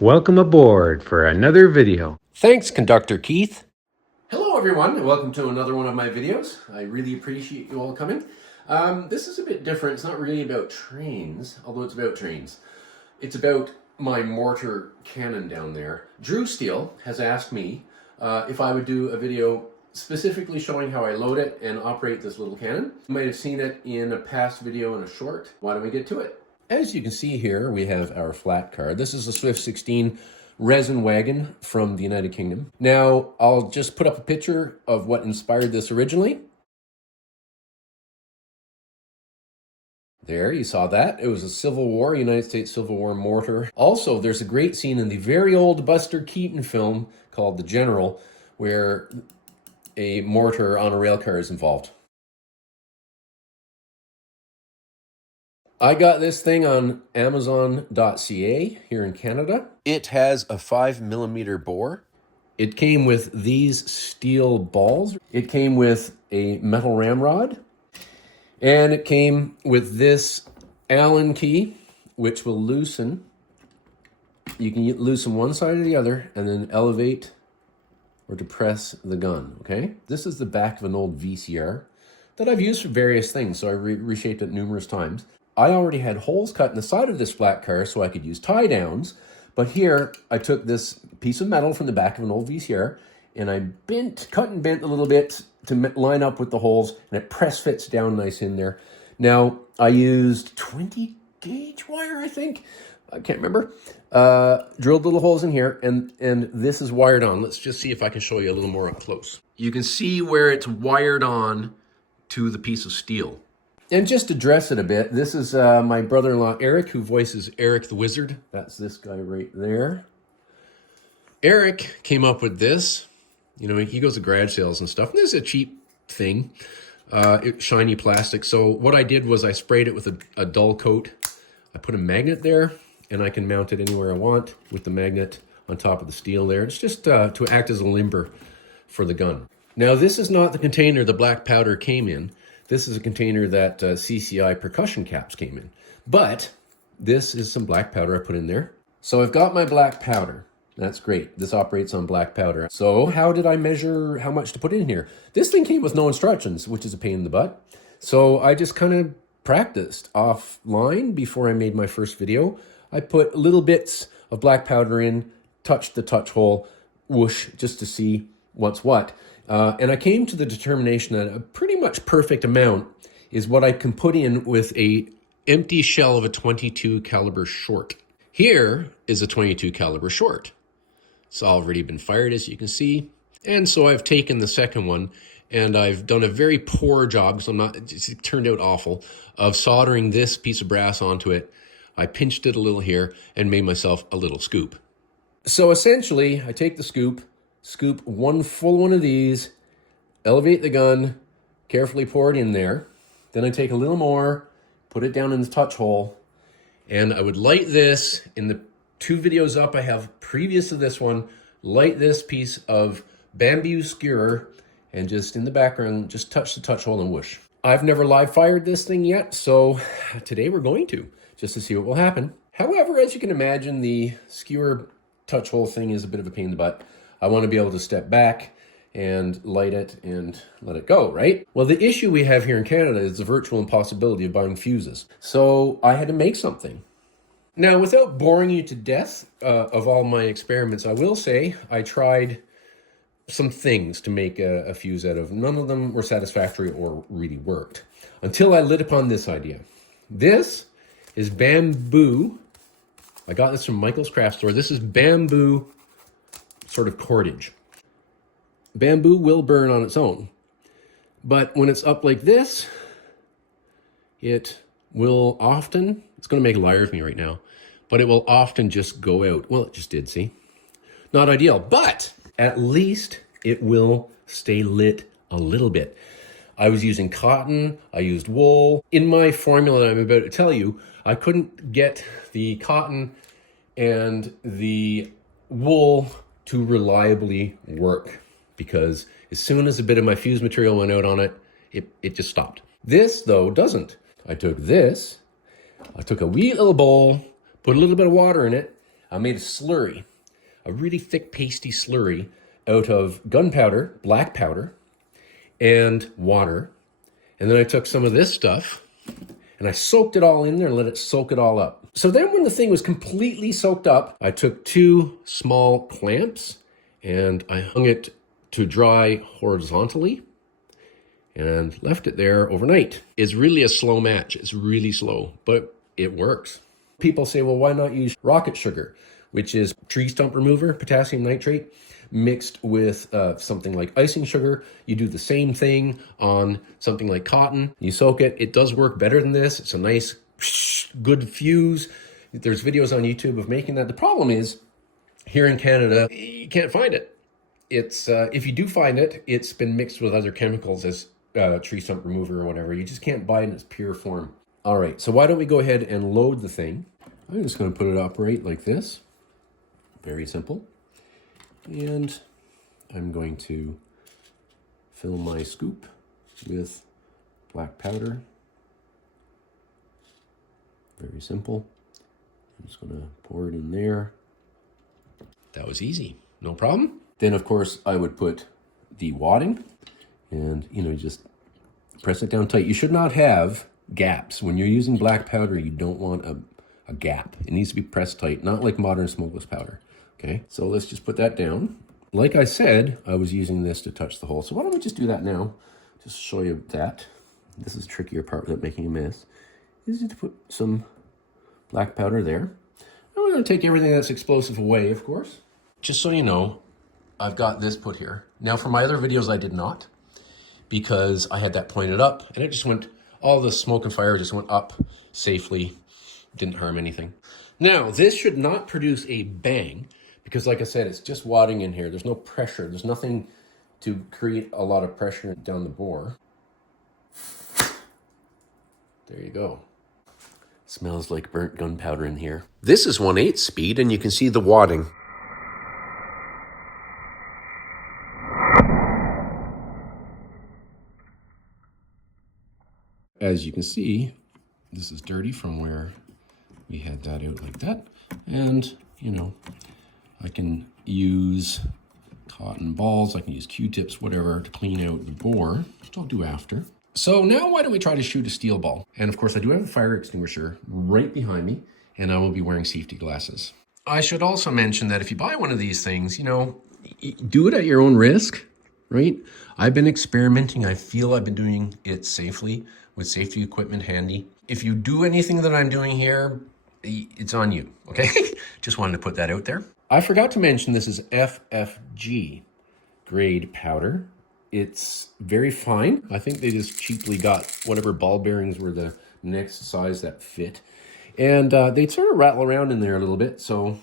Welcome aboard for another video. Thanks, Conductor Keith. Hello, everyone, and welcome to another one of my videos. I really appreciate you all coming. This is a bit different. It's not really about trains, although it's about trains. It's about my mortar cannon down there. Drew Steele has asked me if I would do a video specifically showing how I load it and operate this little cannon. You might have seen it in a past video in a short. Why don't we get to it? As you can see here, we have our flat car. This is a Swift 16 resin wagon from the United Kingdom. Now, I'll just put up a picture of what inspired this originally. There, you saw that. It was a Civil War, United States Civil War mortar. Also, there's a great scene in the very old Buster Keaton film called The General, where a mortar on a rail car is involved. I got this thing on Amazon.ca here in Canada. It has a 5mm bore. It came with these steel balls. It came with a metal ramrod. And it came with this Allen key, which will loosen. You can loosen one side or the other and then elevate or depress the gun, okay? This is the back of an old VCR that I've used for various things, so I reshaped it numerous times. I already had holes cut in the side of this flat car so I could use tie downs, but here I took this piece of metal from the back of an old VCR and I cut and bent a little bit to line up with the holes, and it press fits down nice in there. Now, I used 20 gauge wire, I think. I can't remember. Drilled little holes in here, and this is wired on. Let's just see if I can show you a little more up close. You can see where it's wired on to the piece of steel. And just to dress it a bit, this is my brother-in-law, Eric, who voices Eric the Wizard. That's this guy right there. Eric came up with this. You know, he goes to garage sales and stuff. And this is a cheap thing, shiny plastic. So what I did was I sprayed it with a dull coat. I put a magnet there, and I can mount it anywhere I want with the magnet on top of the steel there. It's just to act as a limber for the gun. Now, this is not the container the black powder came in. This is a container that CCI percussion caps came in. But this is some black powder I put in there. So I've got my black powder. That's great. This operates on black powder. So how did I measure how much to put in here? This thing came with no instructions, which is a pain in the butt. So I just kind of practiced offline before I made my first video. I put little bits of black powder in, touched the touch hole, whoosh, just to see what's what. And I came to the determination that a pretty much perfect amount is what I can put in with a empty shell of a 22 caliber short. Here is a 22 caliber short. It's already been fired, as you can see. And so I've taken the second one and I've done a very poor job, so it turned out awful, of soldering this piece of brass onto it. I pinched it a little here and made myself a little scoop. So essentially, I take the scoop one full one of these, elevate the gun, carefully pour it in there. Then I take a little more, put it down in the touch hole, and I would light this. In the 2 videos up I have previous to this one, light this piece of bamboo skewer and just in the background, just touch the touch hole and whoosh. I've never live fired this thing yet, so today we're going to, just to see what will happen. However, as you can imagine, the skewer touch hole thing is a bit of a pain in the butt. I want to be able to step back and light it and let it go, right? Well, the issue we have here in Canada is the virtual impossibility of buying fuses. So I had to make something. Now, without boring you to death of all my experiments, I will say I tried some things to make a fuse out of. None of them were satisfactory or really worked until I lit upon this idea. This is bamboo. I got this from Michael's craft store. This is bamboo sort of cordage. Bamboo will burn on its own, but when it's up like this, it will often, it's going to make a liar of me right now, but it will often just go out. Well, it just did, see? Not ideal, but at least it will stay lit a little bit. I was using cotton, I used wool. In my formula that I'm about to tell you, I couldn't get the cotton and the wool to reliably work because as soon as a bit of my fuse material went out on it, it just stopped. This, though, doesn't. I took this, I took a wee little bowl, put a little bit of water in it, I made a slurry, a really thick, pasty slurry out of gunpowder, black powder, and water. And then I took some of this stuff and I soaked it all in there and let it soak it all up. So then when the thing was completely soaked up, I took 2 small clamps and I hung it to dry horizontally and left it there overnight. It's really a slow match. It's really slow, but it works. People say, well, why not use rocket sugar, which is tree stump remover, potassium nitrate, mixed with something like icing sugar. You do the same thing on something like cotton. You soak it. It does work better than this. It's a nice, good fuse. There's videos on YouTube of making that. The problem is, here in Canada, you can't find it. It's if you do find it, it's been mixed with other chemicals as tree stump remover or whatever. You just can't buy it in its pure form. All right, so why don't we go ahead and load the thing? I'm just going to put it upright like this. Very simple. And I'm going to fill my scoop with black powder. Very simple. I'm just going to pour it in there. That was easy, no problem. Then, of course, I would put the wadding and, just press it down tight. You should not have gaps. When you're using black powder, you don't want a gap. It needs to be pressed tight, not like modern smokeless powder. Okay, so let's just put that down. Like I said, I was using this to touch the hole. So why don't we just do that now? Just show you that. This is the trickier part without making a mess. Is to put some black powder there. And we're going to take everything that's explosive away, of course. Just so you know, I've got this put here. Now for my other videos, I did not, because I had that pointed up and it just went, all the smoke and fire just went up safely, didn't harm anything. Now, this should not produce a bang, because like I said, it's just wadding in here. There's no pressure. There's nothing to create a lot of pressure down the bore. There you go. Smells like burnt gunpowder in here. This is 1/8 speed, and you can see the wadding. As you can see, this is dirty from where we had that out like that. And, I can use cotton balls, I can use Q-tips, whatever, to clean out the bore, which I'll do after. So now why don't we try to shoot a steel ball? And of course I do have a fire extinguisher right behind me, and I will be wearing safety glasses. I should also mention that if you buy one of these things, do it at your own risk, right? I've been experimenting. I feel I've been doing it safely with safety equipment handy. If you do anything that I'm doing here, it's on you, okay? Just wanted to put that out there. I forgot to mention this is FFG grade powder. It's very fine. I think they just cheaply got whatever ball bearings were the next size that fit. And they sort of rattle around in there a little bit, so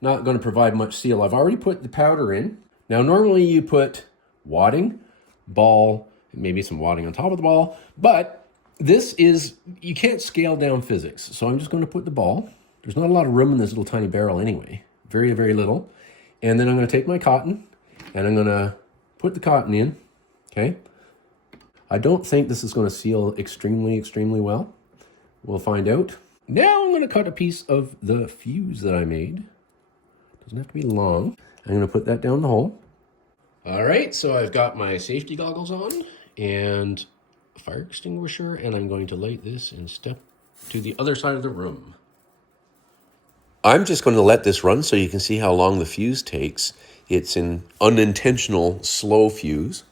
not going to provide much seal. I've already put the powder in. Now, normally you put wadding, ball, maybe some wadding on top of the ball, but this is, you can't scale down physics. So I'm just going to put the ball. There's not a lot of room in this little tiny barrel anyway. Very, very little. And then I'm going to take my cotton and I'm going to put the cotton in, okay? I don't think this is going to seal extremely, extremely well. We'll find out. Now I'm going to cut a piece of the fuse that I made. Doesn't have to be long. I'm going to put that down the hole. All right, so I've got my safety goggles on and a fire extinguisher, and I'm going to light this and step to the other side of the room. I'm just going to let this run so you can see how long the fuse takes. It's an unintentional slow fuse.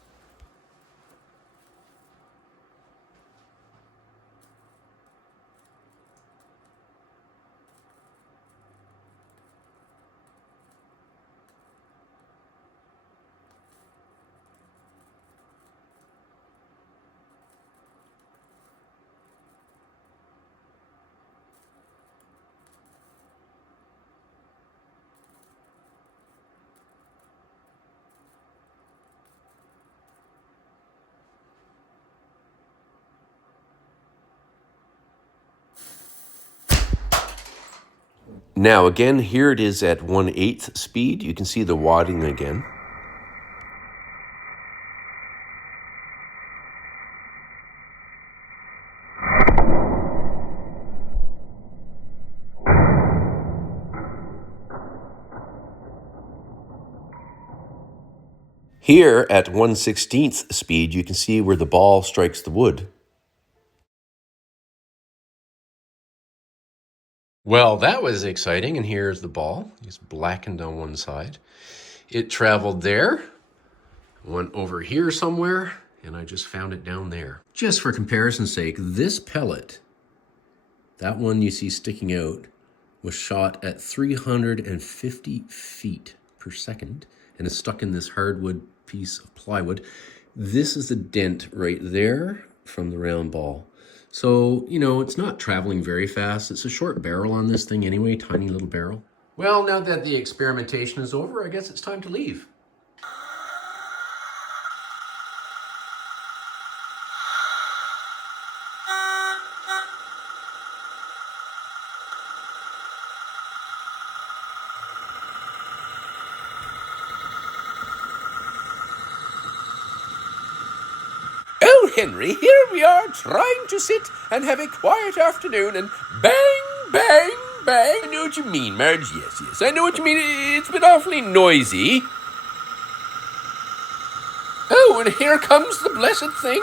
Now again, here it is at 1/8 speed. You can see the wadding again. Here at 1/16th speed, you can see where the ball strikes the wood. Well, that was exciting, and here's the ball. It's blackened on one side. It traveled there, went over here somewhere, and I just found it down there. Just for comparison's sake, this pellet, that one you see sticking out, was shot at 350 feet per second and is stuck in this hardwood piece of plywood. This is a dent right there from the round ball. So, you know, it's not traveling very fast. It's a short barrel on this thing anyway, tiny little barrel. Well, now that the experimentation is over, I guess it's time to leave. Oh, Henry, here we are trying to sit and have a quiet afternoon and bang, bang, bang. I know what you mean, Marge. Yes. I know what you mean. It's been awfully noisy. Oh, and here comes the blessed thing.